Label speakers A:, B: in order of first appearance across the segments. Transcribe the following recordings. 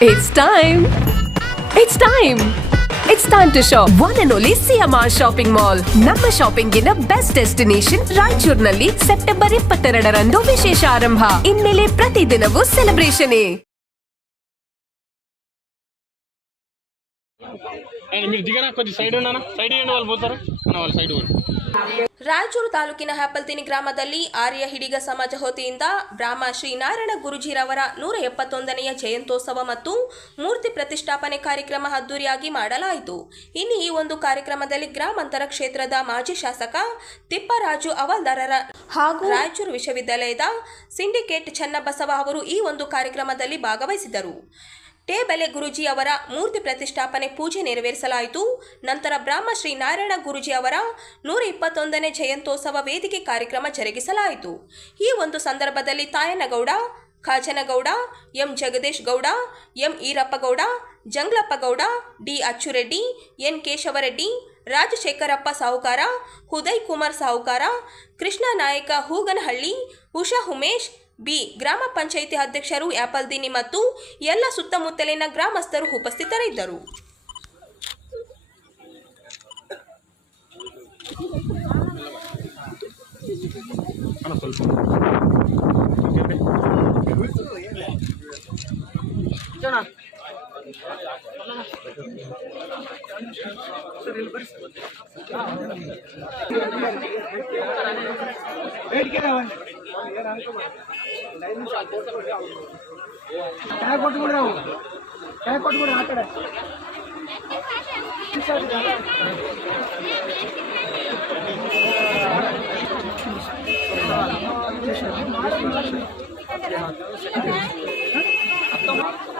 A: It's time. It's time. It's time to shop. One and only CMR Shopping Mall. ನಮ್ಮ ಶಾಪಿಂಗಿನ best destination ರಾಯಚೂರಿನಲ್ಲಿ September ಇಪ್ಪತ್ತೆರಡರಂದು ವಿಶೇಷ ಆರಂಭ ಇನ್ಮೇಲೆ ಪ್ರತಿದಿನವೂ ಸೆಲೆಬ್ರೇಷನ್
B: అండ్ మీరు దిగనా కొద్ది సైడ్ ఉన్నానా సైడ్ ఇవ్వండి వాళ్ళు పోతారు అన్న వాళ్ళు సైడ్ పోండి
C: ರಾಯಚೂರು ತಾಲೂಕಿನ ಹ್ಯಾಪಲ್ತಿನಿ ಗ್ರಾಮದಲ್ಲಿ ಆರ್ಯ ಹಿಡಿಗ ಸಮಾಜ ಹೋತಿಯಿಂದ ಬ್ರಾಹ್ಮ ಶ್ರೀ ನಾರಾಯಣ ಗುರುಜಿರವರ ನೂರ ಎಪ್ಪತ್ತೊಂದನೆಯ ಜಯಂತೋತ್ಸವ ಮತ್ತು ಮೂರ್ತಿ ಪ್ರತಿಷ್ಠಾಪನೆ ಕಾರ್ಯಕ್ರಮ ಅದ್ದೂರಿಯಾಗಿ ಮಾಡಲಾಯಿತು. ಇನ್ನು ಈ ಒಂದು ಕಾರ್ಯಕ್ರಮದಲ್ಲಿ ಗ್ರಾಮಾಂತರ ಕ್ಷೇತ್ರದ ಮಾಜಿ ಶಾಸಕ ತಿಪ್ಪರಾಜು ಅವಲ್ದಾರರ ಹಾಗೂ ರಾಯಚೂರು ವಿಶ್ವವಿದ್ಯಾಲಯದ ಸಿಂಡಿಕೇಟ್ ಚನ್ನಬಸವ ಅವರು ಈ ಒಂದು ಕಾರ್ಯಕ್ರಮದಲ್ಲಿ ಭಾಗವಹಿಸಿದರು ಟೇಬೆಲೆ ಗುರುಜಿ ಅವರ ಮೂರ್ತಿ ಪ್ರತಿಷ್ಠಾಪನೆ ಪೂಜೆ ನೆರವೇರಿಸಲಾಯಿತು. ನಂತರ ಬ್ರಾಹ್ಮ ಶ್ರೀ ನಾರಾಯಣ ಗುರುಜಿ ಅವರ ನೂರ ಇಪ್ಪತ್ತೊಂದನೇ ಜಯಂತೋತ್ಸವ ವೇದಿಕೆ ಕಾರ್ಯಕ್ರಮ ಜರುಗಿಸಲಾಯಿತು. ಈ ಒಂದು ಸಂದರ್ಭದಲ್ಲಿ Tayanagouda, Khajanagouda, M Jagadish Gouda, M Earappagouda Janglappagouda D Achureddy, N Keshavareddy, Rajashekharappa Sahukara, Uday Kumar ಸಾಹುಕಾರ, ಕೃಷ್ಣ ನಾಯಕ ಹೂಗನಹಳ್ಳಿ, ಉಷಾ ಉಮೇಶ್ ಬಿ. ಗ್ರಾಮ ಪಂಚಾಯಿತಿ ಅಧ್ಯಕ್ಷರು ಆಪಲ್ ದಿನಿ ಮತ್ತು ಎಲ್ಲ ಸುತ್ತಮುತ್ತಲಿನ ಗ್ರಾಮಸ್ಥರು ಉಪಸ್ಥಿತರಿದ್ದರು.
D: ಜನ वेट क्या क्या కొట్టుకుంటున్నావు क्या కొట్టుకుంటున్నా అక్కడ అర్థం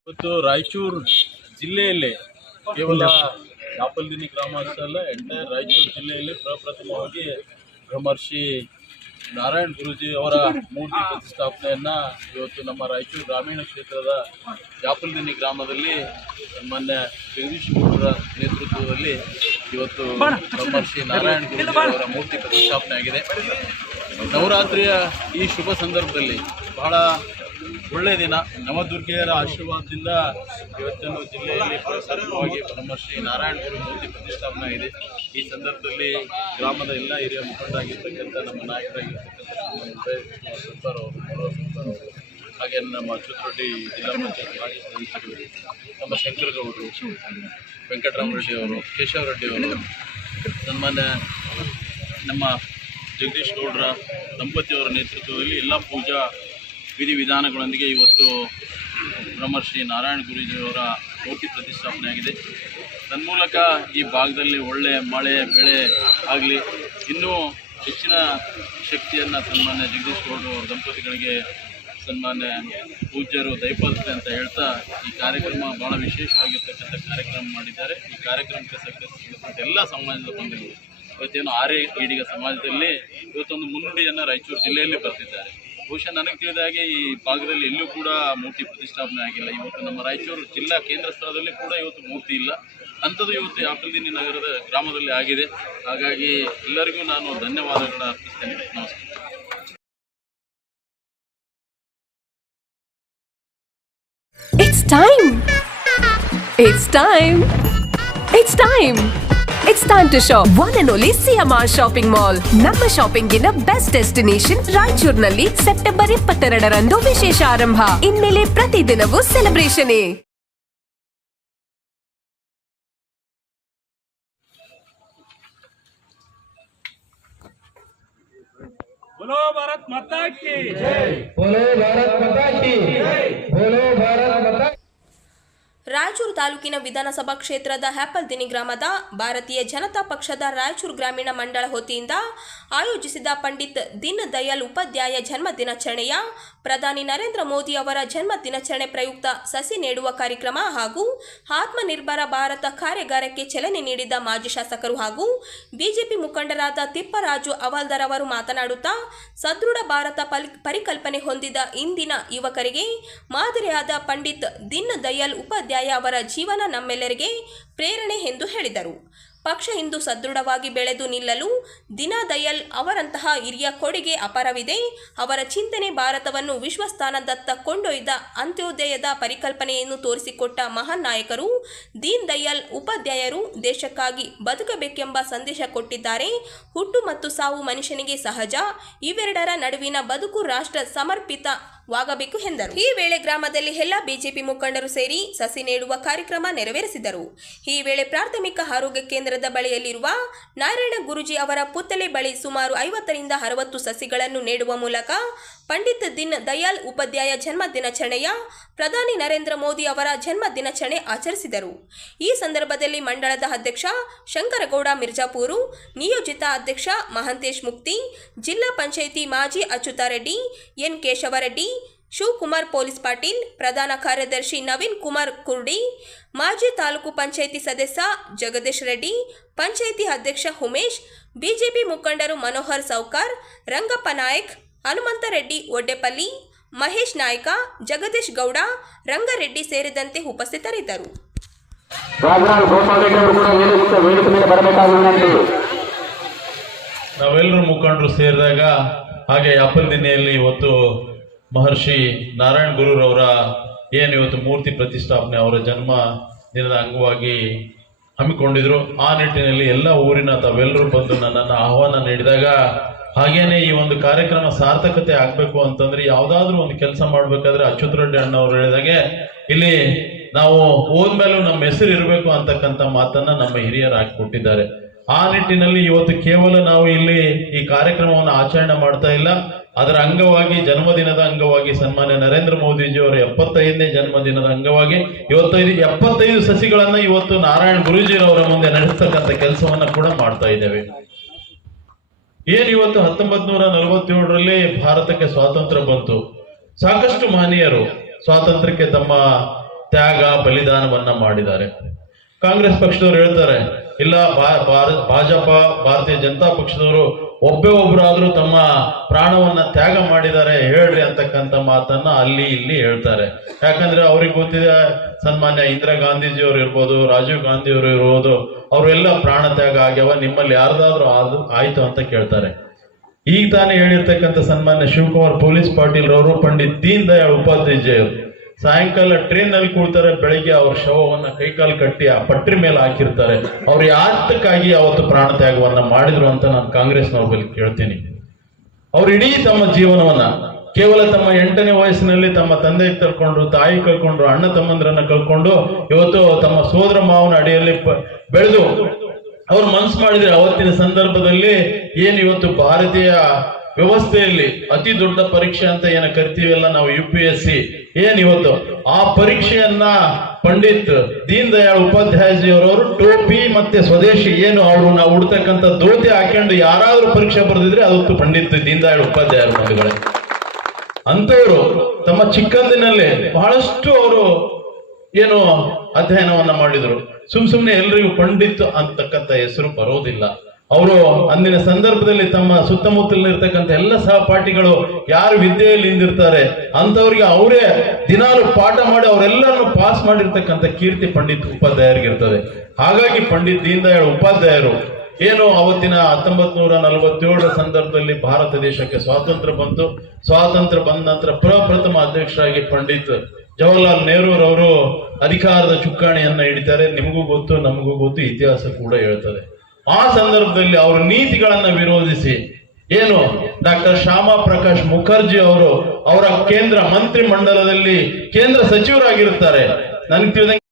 E: ಇವತ್ತು ರಾಯಚೂರು ಜಿಲ್ಲೆಯಲ್ಲೇ ಕೇವಲ ಯಾಪಲ್ದಿನಿ ಗ್ರಾಮ ಅಷ್ಟೇ ಅಲ್ಲ ಎಂಟೈರ್ ರಾಯಚೂರು ಜಿಲ್ಲೆಯಲ್ಲಿ ಪ್ರಪ್ರಥಮವಾಗಿ ಬ್ರಹ್ಮರ್ಷಿ ನಾರಾಯಣ್ ಗುರುಜಿ ಅವರ ಮೂರ್ತಿ ಪ್ರತಿಷ್ಠಾಪನೆಯನ್ನ ಇವತ್ತು ನಮ್ಮ ರಾಯಚೂರು ಗ್ರಾಮೀಣ ಕ್ಷೇತ್ರದ ಯಾಪಲ್ದಿನಿ ಗ್ರಾಮದಲ್ಲಿ ಮಾನ್ಯ ಜಗದೀಶ್ ಗೌಡರ ನೇತೃತ್ವದಲ್ಲಿ ಇವತ್ತು ಬ್ರಹ್ಮರ್ಷಿ ನಾರಾಯಣ ಗುರುಜಿ ಅವರ ಮೂರ್ತಿ ಪ್ರತಿಷ್ಠಾಪನೆ ಆಗಿದೆ. ನವರಾತ್ರಿಯ ಈ ಶುಭ ಸಂದರ್ಭದಲ್ಲಿ ಬಹಳ ಒಳ್ಳೆಯ ದಿನ. ನವದುರ್ಗೆಯರ ಆಶೀರ್ವಾದದಿಂದ ಇವತ್ತಿನ ಜಿಲ್ಲೆಯಲ್ಲಿ ಪ್ರಸಾರವಾಗಿ ಬ್ರಹ್ಮಶ್ರೀ ನಾರಾಯಣ ಗುರು ಮೂರ್ತಿ ಪ್ರತಿಷ್ಠಾಪನೆ ಆಗಿದೆ. ಈ ಸಂದರ್ಭದಲ್ಲಿ ಗ್ರಾಮದ ಎಲ್ಲ ಹಿರಿಯ ಮುಖಂಡರಾಗಿರ್ತಕ್ಕಂಥ ನಮ್ಮ ನಾಯಕರಾಗಿರ್ತಕ್ಕಂಥ ಅವರು ಹಾಗೆ ನಮ್ಮ ಅಚ್ಯುತ್ ರೆಡ್ಡಿ ಜಿಲ್ಲಾ ಪಂಚಾಯತ್ ಮಾಜಿ ಸದಸ್ಯರು ನಮ್ಮ ಶಂಕರಗೌಡರು ವೆಂಕಟರಾಮರೆಡ್ಡಿ ಅವರು ಕೇಶವ ರೆಡ್ಡಿ ಅವರು ಸನ್ಮಾನ್ಯ ನಮ್ಮ ಜಗದೀಶ್ ಗೌಡರ, ದಂಪತಿಯವರ ನೇತೃತ್ವದಲ್ಲಿ ಎಲ್ಲ ಪೂಜಾ ವಿಧಿವಿಧಾನಗಳೊಂದಿಗೆ ಇವತ್ತು ಬ್ರಹ್ಮರ್ಷಿ ನಾರಾಯಣ ಗುರೂಜಿಯವರ ಮೂರ್ತಿ ಪ್ರತಿಷ್ಠಾಪನೆಯಾಗಿದೆ ತನ್ಮೂಲಕ ಈ ಭಾಗದಲ್ಲಿ ಒಳ್ಳೆಯ ಮಳೆ, ಬೆಳೆ ಆಗಲಿ, ಇನ್ನೂ ಹೆಚ್ಚಿನ ಶಕ್ತಿಯನ್ನು ಸನ್ಮಾನ್ಯ ಜಗದೀಶ್ ಗೌಡರು ದಂಪತಿಗಳಿಗೆ ಸನ್ಮಾನ್ಯ ಪೂಜ್ಯರು ದಯಪಾಲಿಸ್ತೆ ಅಂತ ಹೇಳ್ತಾ ಈ ಕಾರ್ಯಕ್ರಮ ಬಹಳ ವಿಶೇಷವಾಗಿರ್ತಕ್ಕಂಥ ಕಾರ್ಯಕ್ರಮ ಮಾಡಿದ್ದಾರೆ. ಈ ಕಾರ್ಯಕ್ರಮಕ್ಕೆ ಸಹಕರಿಸಿರ್ತಕ್ಕಂಥ ಎಲ್ಲ ಸಮಾಜದ ಬಂಧುಗಳು, ಇವತ್ತೇನು ಆರ್ಯ ಈಡಿಗ ಸಮಾಜದಲ್ಲಿ ಇವತ್ತೊಂದು ಮುನ್ನುಡಿಯನ್ನು ರಾಯಚೂರು ಜಿಲ್ಲೆಯಲ್ಲಿ ಬರ್ತಿದ್ದಾರೆ. ಬಹುಶಃ ನನಗೆ ತಿಳಿದ ಹಾಗೆ ಈ ಭಾಗದಲ್ಲಿ ಎಲ್ಲೂ ಕೂಡ ಮೂರ್ತಿ ಪ್ರತಿಷ್ಠಾಪನೆ ಆಗಿಲ್ಲ. ಇವತ್ತು ನಮ್ಮ ರಾಯಚೂರು ಜಿಲ್ಲಾ ಕೇಂದ್ರ ಸ್ಥಳದಲ್ಲಿ ಕೂಡ ಇವತ್ತು ಮೂರ್ತಿ ಇಲ್ಲ. ಅಂಥದ್ದು ಇವತ್ತು ಯಾಕಲ್ದಿನಿ ನಗರದ ಗ್ರಾಮದಲ್ಲಿ ಆಗಿದೆ. ಹಾಗಾಗಿ ಎಲ್ಲರಿಗೂ ನಾನು ಧನ್ಯವಾದಗಳನ್ನು ಅರ್ಪಿಸ್ತೇನೆ. ನಮಸ್ಕಾರ.
A: It's time. It's time. It's time. It's time to shop. One and only CMR Shopping Mall. ನಮ್ಮ ಶಾಪಿಂಗಿನ ಬೆಸ್ಟ್ ಡೆಸ್ಟಿನೇಷನ್ ರಾಯಚೂರಿನಲ್ಲಿ ಸೆಪ್ಟೆಂಬರ್ ಇಪ್ಪತ್ತೆರಡರಂದು ವಿಶೇಷ ಆರಂಭ ಇನ್ಮೇಲೆ ಪ್ರತಿದಿನವೂ ಸೆಲೆಬ್ರೇಷನ್
B: बोलो भारत माता की
D: बोलो
C: ತಾಲೂಕಿನ ವಿಧಾನಸಭಾ ಕ್ಷೇತ್ರದ ಹ್ಯಾಪಲ್ದಿನಿ ಗ್ರಾಮದ ಭಾರತೀಯ ಜನತಾ ಪಕ್ಷದ ರಾಯಚೂರು ಗ್ರಾಮೀಣ ಮಂಡಳ ವತಿಯಿಂದ ಆಯೋಜಿಸಿದ ಪಂಡಿತ್ ದೀನ್ ದಯಾಳ್ ಉಪಾಧ್ಯಾಯ ಜನ್ಮ ದಿನಾಚರಣೆಯ ಪ್ರಧಾನಿ ನರೇಂದ್ರ ಮೋದಿ ಅವರ ಜನ್ಮ ದಿನಾಚರಣೆ ಪ್ರಯುಕ್ತ ಸಸಿ ನೆಡುವ ಕಾರ್ಯಕ್ರಮ ಹಾಗೂ ಆತ್ಮನಿರ್ಭರ ಭಾರತ ಕಾರ್ಯಾಗಾರಕ್ಕೆ ಚಲನೆ ನೀಡಿದ ಮಾಜಿ ಶಾಸಕರು ಹಾಗೂ ಬಿಜೆಪಿ ಮುಖಂಡರಾದ ತಿಪ್ಪರಾಜು ಅವಲ್ದರ್ ಅವರು ಮಾತನಾಡುತ್ತಾ, ಸದೃಢ ಭಾರತ ಪರಿಕಲ್ಪನೆ ಹೊಂದಿದ ಇಂದಿನ ಯುವಕರಿಗೆ ಮಾದರಿಯಾದ ಪಂಡಿತ್ ದೀನ್ ದಯಾಳ್ ಉಪಾಧ್ಯಾಯ ಅವರ ಜೀವನ ನಮ್ಮೆಲ್ಲರಿಗೆ ಪ್ರೇರಣೆ ಎಂದು ಹೇಳಿದರು. ಪಕ್ಷ ಇಂದು ಸದೃಢವಾಗಿ ಬೆಳೆದು ನಿಲ್ಲಲು ದಿನ ದಯಾಲ್ ಅವರಂತಹ ಹಿರಿಯ ಕೊಡುಗೆ ಅಪಾರವಿದೆ. ಅವರ ಚಿಂತನೆ ಭಾರತವನ್ನು ವಿಶ್ವಸ್ಥಾನದತ್ತ ಕೊಂಡೊಯ್ದ ಅಂತ್ಯೋದಯದ ಪರಿಕಲ್ಪನೆಯನ್ನು ತೋರಿಸಿಕೊಟ್ಟ ಮಹಾನ್ ನಾಯಕರು ದೀನ್ ದಯಾಲ್ ಉಪಾಧ್ಯಾಯರು ದೇಶಕ್ಕಾಗಿ ಬದುಕಬೇಕೆಂಬ ಸಂದೇಶ ಕೊಟ್ಟಿದ್ದಾರೆ. ಹುಟ್ಟು ಮತ್ತು ಸಾವು ಮನುಷ್ಯನಿಗೆ ಸಹಜ. ಇವೆರಡರ ನಡುವಿನ ಬದುಕು ರಾಷ್ಟ್ರ ಸಮರ್ಪಿತವಾಗಬೇಕು ಎಂದರು. ಈ ವೇಳೆ ಗ್ರಾಮದಲ್ಲಿ ಎಲ್ಲ ಬಿಜೆಪಿ ಮುಖಂಡರು ಸೇರಿ ಸಸಿ ನೆಡುವ ಕಾರ್ಯಕ್ರಮ ನೆರವೇರಿಸಿದರು. ಈ ವೇಳೆ ಪ್ರಾಥಮಿಕ ಆರೋಗ್ಯ ಕೇಂದ್ರದ ಬಳಿಯಲ್ಲಿರುವ ನಾರಾಯಣ ಗುರುಜಿ ಅವರ ಪುತ್ತಲೆ ಬಳಿ ಸುಮಾರು ಐವತ್ತರಿಂದ ಅರವತ್ತು ಸಸಿಗಳನ್ನು ನೆಡುವ ಮೂಲಕ ಪಂಡಿತ್ ದೀನ್ ದಯಾಳ್ ಉಪಾಧ್ಯಾಯ ಜನ್ಮ ದಿನಾಚರಣೆಯ ಪ್ರಧಾನಿ ನರೇಂದ್ರ ಮೋದಿ ಅವರ ಜನ್ಮ ದಿನಾಚರಣೆ ಆಚರಿಸಿದರು. ಈ ಸಂದರ್ಭದಲ್ಲಿ ಮಂಡಳದ ಅಧ್ಯಕ್ಷ ಶಂಕರಗೌಡ ಮಿರ್ಜಾಪೂರು, ನಿಯೋಜಿತ ಅಧ್ಯಕ್ಷ ಮಹಂತೇಶ್ ಮುಕ್ತಿ, ಜಿಲ್ಲಾ ಪಂಚಾಯಿತಿ ಮಾಜಿ ಅಚ್ಯುತಾರೆಡ್ಡಿ, ಎನ್ ಕೇಶವರೆಡ್ಡಿ ಶಿವಕುಮಾರ್ ಪೊಲೀಸ್ ಪಾಟೀಲ್ ಪ್ರಧಾನ ಕಾರ್ಯದರ್ಶಿ ನವೀನ್ ಕುಮಾರ್ ಕುರ್ಡಿ ಮಾಜಿ ತಾಲೂಕು ಪಂಚಾಯಿತಿ ಸದಸ್ಯ ಜಗದೀಶ್ ರೆಡ್ಡಿ ಪಂಚಾಯಿತಿ ಅಧ್ಯಕ್ಷ ಉಮೇಶ್ ಬಿಜೆಪಿ ಮುಖಂಡರು ಮನೋಹರ್ ಸೌಕಾರ್ ರಂಗಪ್ಪ ನಾಯಕ್ ಹನುಮಂತ ರೆಡ್ಡಿ ಒಡ್ಡೆಪಲ್ಲಿ ಮಹೇಶ್ ನಾಯ್ಕ ಜಗದೀಶ್ ಗೌಡ ರಂಗರೆಡ್ಡಿ ಸೇರಿದಂತೆ ಉಪಸ್ಥಿತರಿದ್ದರು.
E: ನಾವೆಲ್ಲರೂ ಮುಖಂಡರು ಸೇರಿದಾಗ ಹಾಗೆ ಅಪ್ಪಲ್ದಿನೆಯಲ್ಲಿ ಇವತ್ತು ಮಹರ್ಷಿ ನಾರಾಯಣ ಗುರುರವರ ಏನು ಇವತ್ತು ಮೂರ್ತಿ ಪ್ರತಿಷ್ಠಾಪನೆ ಅವರ ಜನ್ಮ ದಿನದ ಅಂಗವಾಗಿ ಹಮ್ಮಿಕೊಂಡಿದ್ರು. ಆ ನಿಟ್ಟಿನಲ್ಲಿ ಎಲ್ಲ ಊರಿನ ತಾವೆಲ್ಲರೂ ಬಂದು ನನ್ನನ್ನು ಆಹ್ವಾನ ನೀಡಿದಾಗ ಹಾಗೇನೆ ಈ ಒಂದು ಕಾರ್ಯಕ್ರಮ ಸಾರ್ಥಕತೆ ಆಗಬೇಕು ಅಂತಂದ್ರೆ ಯಾವುದಾದ್ರೂ ಒಂದು ಕೆಲಸ ಮಾಡಬೇಕಾದ್ರೆ ಅಚ್ಯುತ್ ರೆಡ್ಡಿ ಅಣ್ಣವ್ರು ಹೇಳಿದಾಗೆ, ಇಲ್ಲಿ ನಾವು ಹೋದ್ಮೇಲೂ ನಮ್ಮ ಹೆಸರು ಇರಬೇಕು ಅಂತಕ್ಕಂಥ ಮಾತನ್ನ ನಮ್ಮ ಹಿರಿಯರು ಹಾಕಿಕೊಟ್ಟಿದ್ದಾರೆ. ಆ ನಿಟ್ಟಿನಲ್ಲಿ ಇವತ್ತು ಕೇವಲ ನಾವು ಇಲ್ಲಿ ಈ ಕಾರ್ಯಕ್ರಮವನ್ನು ಆಚರಣೆ ಮಾಡ್ತಾ ಇಲ್ಲ. ಅದರ ಅಂಗವಾಗಿ, ಜನ್ಮದಿನದ ಅಂಗವಾಗಿ ಸನ್ಮಾನ್ಯ ನರೇಂದ್ರ ಮೋದಿಜಿಯವರ ಎಪ್ಪತ್ತೈದನೇ ಜನ್ಮದಿನದ ಅಂಗವಾಗಿ ಇವತ್ತೈದು, ಎಪ್ಪತ್ತೈದು ಸಸಿಗಳನ್ನ ಇವತ್ತು ನಾರಾಯಣ ಗುರೂಜಿರವರ ಮುಂದೆ ನಡೆಸ್ತಕ್ಕಂಥ ಕೆಲಸವನ್ನ ಕೂಡ ಮಾಡ್ತಾ ಇದ್ದೇವೆ. ಏನ್ ಇವತ್ತು ಹತ್ತೊಂಬತ್ ನೂರ ನಲವತ್ತೇಳರಲ್ಲಿ ಭಾರತಕ್ಕೆ ಸ್ವಾತಂತ್ರ್ಯ ಬಂತು? ಸಾಕಷ್ಟು ಮಹನೀಯರು ಸ್ವಾತಂತ್ರ್ಯಕ್ಕೆ ತಮ್ಮ ತ್ಯಾಗ, ಬಲಿದಾನವನ್ನ ಮಾಡಿದ್ದಾರೆ. ಕಾಂಗ್ರೆಸ್ ಪಕ್ಷದವರು ಹೇಳ್ತಾರೆ ಇಲ್ಲ ಭಾಜಪ, ಭಾರತೀಯ ಜನತಾ ಪಕ್ಷದವರು ಒಬ್ಬೇ ಒಬ್ಬರಾದರೂ ತಮ್ಮ ಪ್ರಾಣವನ್ನ ತ್ಯಾಗ ಮಾಡಿದ್ದಾರೆ, ಹೇಳ್ರಿ ಅಂತಕ್ಕಂಥ ಮಾತನ್ನ ಅಲ್ಲಿ ಇಲ್ಲಿ ಹೇಳ್ತಾರೆ. ಯಾಕಂದ್ರೆ ಅವ್ರಿಗೆ ಗೊತ್ತಿದೆ, ಸನ್ಮಾನ್ಯ ಇಂದಿರಾ ಗಾಂಧೀಜಿಯವರು ಇರ್ಬೋದು, ರಾಜೀವ್ ಗಾಂಧಿ ಅವರು ಇರ್ಬೋದು, ಅವರೆಲ್ಲ ಪ್ರಾಣ ತ್ಯಾಗ ಆಗ್ಯಾವ, ನಿಮ್ಮಲ್ಲಿ ಯಾರ್ದಾದ್ರೂ ಆದು, ಆಯ್ತು ಅಂತ ಕೇಳ್ತಾರೆ. ಈಗ ತಾನೇ ಹೇಳಿರ್ತಕ್ಕಂಥ ಸನ್ಮಾನ್ಯ ಶಿವಕುಮಾರ್ ಪೊಲೀಸ್ ಪಾಟೀಲ್ ಅವರು ಪಂಡಿತ್ ದೀನ್ ದಯಾಳ್ ಉಪಾಧ್ಯಾಯರು ಸಾಯಂಕಾಲ ಟ್ರೈನ್ನಲ್ಲಿ ಕೂಡ್ತಾರೆ ಬೆಳಿಗ್ಗೆ ಅವ್ರ ಶವವನ್ನ ಕೈಕಾಲು ಕಟ್ಟಿ ಆ ಪಟ್ರಿ ಮೇಲೆ ಹಾಕಿರ್ತಾರೆ. ಅವ್ರು ಯಾತಕ್ಕಾಗಿ ಅವತ್ತು ಪ್ರಾಣ ತ್ಯಾಗವನ್ನ ಮಾಡಿದ್ರು ಅಂತ ನಾನು ಕಾಂಗ್ರೆಸ್ನವ್ರಲ್ಲಿ ಕೇಳ್ತೀನಿ. ಅವ್ರು ಇಡೀ ತಮ್ಮ ಜೀವನವನ್ನ, ಕೇವಲ ತಮ್ಮ ಎಂಟನೇ ವಯಸ್ಸಿನಲ್ಲಿ ತಮ್ಮ ತಂದೆ ಕಳ್ಕೊಂಡ್ರು ತಾಯಿ ಕಳ್ಕೊಂಡ್ರು ಅಣ್ಣ ತಮ್ಮಂದ್ರನ್ನ ಕಳ್ಕೊಂಡು ಇವತ್ತು ತಮ್ಮ ಸೋದರ ಮಾವನ ಅಡಿಯಲ್ಲಿ ಬೆಳೆದು ಅವ್ರು ಮನ್ಸು ಮಾಡಿದ್ರೆ ಅವತ್ತಿನ ಸಂದರ್ಭದಲ್ಲಿ ಏನು ಇವತ್ತು ಭಾರತೀಯ ವ್ಯವಸ್ಥೆಯಲ್ಲಿ ಅತಿ ದೊಡ್ಡ ಪರೀಕ್ಷೆ ಅಂತ ಏನ ಕರಿತೀವಲ್ಲ ನಾವು ಯು ಪಿ ಎಸ್ ಸಿ ಏನ್ ಇವತ್ತು ಆ ಪರೀಕ್ಷೆಯನ್ನ ಪಂಡಿತ್ ದೀನ್ ದಯಾಳ್ ಉಪಾಧ್ಯಾಯಜಿಯವರವರು ಟೋಪಿ ಮತ್ತೆ ಸ್ವದೇಶಿ ಏನು ಅವರು ನಾವು ಉಡ್ತಕ್ಕಂಥ ಧೋತಿ ಹಾಕೊಂಡು ಯಾರಾದ್ರೂ ಪರೀಕ್ಷೆ ಬರೆದಿದ್ರೆ ಅದಕ್ಕೆ ಪಂಡಿತ್ ದೀನ್ ದಯಾಳ್ ಉಪಾಧ್ಯಾಯರ ಬಂಧುಗಳೇ ಅಂತವರು ತಮ್ಮ ಚಿಕ್ಕಂದಿನಲ್ಲಿ ಬಹಳಷ್ಟು ಅವರು ಏನು ಅಧ್ಯಯನವನ್ನ ಮಾಡಿದ್ರು. ಸುಮ್ ಸುಮ್ನೆ ಎಲ್ರಿಗೂ ಪಂಡಿತ್ ಅಂತಕ್ಕಂಥ ಹೆಸರು ಬರೋದಿಲ್ಲ. ಅವರು ಅಂದಿನ ಸಂದರ್ಭದಲ್ಲಿ ತಮ್ಮ ಸುತ್ತಮುತ್ತಲಿರ್ತಕ್ಕಂಥ ಎಲ್ಲ ಸಹಪಾಠಿಗಳು ಯಾರು ವಿದ್ಯೆಯಲ್ಲಿ ಹಿಂದಿರ್ತಾರೆ ಅಂಥವ್ರಿಗೆ ಅವರೇ ದಿನಾಲು ಪಾಠ ಮಾಡಿ ಅವರೆಲ್ಲರನ್ನು ಪಾಸ್ ಮಾಡಿರ್ತಕ್ಕಂಥ ಕೀರ್ತಿ ಪಂಡಿತ್ ಉಪಾಧ್ಯಾಯರಿಗಿರ್ತದೆ. ಹಾಗಾಗಿ ಪಂಡಿತ್ ದೀನ್ ದಯಾಳ್ ಉಪಾಧ್ಯಾಯರು, ಏನು ಅವತ್ತಿನ ಹತ್ತೊಂಬತ್ ನೂರ ನಲವತ್ತೇಳರ ಸಂದರ್ಭದಲ್ಲಿ ಭಾರತ ದೇಶಕ್ಕೆ ಸ್ವಾತಂತ್ರ್ಯ ಬಂತು. ಸ್ವಾತಂತ್ರ್ಯ ಬಂದ ನಂತರ ಪ್ರಪ್ರಥಮ ಅಧ್ಯಕ್ಷರಾಗಿ ಪಂಡಿತ್ ಜವಾಹರ್ಲಾಲ್ ನೆಹರೂರವರು ಅಧಿಕಾರದ ಚುಕ್ಕಾಣಿಯನ್ನ ಹಿಡಿತಾರೆ. ನಿಮಗೂ ಗೊತ್ತು, ನಮಗೂ ಗೊತ್ತು, ಇತಿಹಾಸ ಕೂಡ ಹೇಳ್ತದೆ ಆ ಸಂದರ್ಭದಲ್ಲಿ ಅವರ ನೀತಿಗಳನ್ನ ವಿರೋಧಿಸಿ ಏನು ಡಾಕ್ಟರ್ ಶ್ಯಾಮಾ ಪ್ರಕಾಶ್ ಮುಖರ್ಜಿ ಅವರು ಅವರ ಕೇಂದ್ರ ಮಂತ್ರಿ ಮಂಡಲದಲ್ಲಿ ಕೇಂದ್ರ ಸಚಿವರಾಗಿರುತ್ತಾರೆ. ನನಗೆ ತಿಳಿದಂಗೆ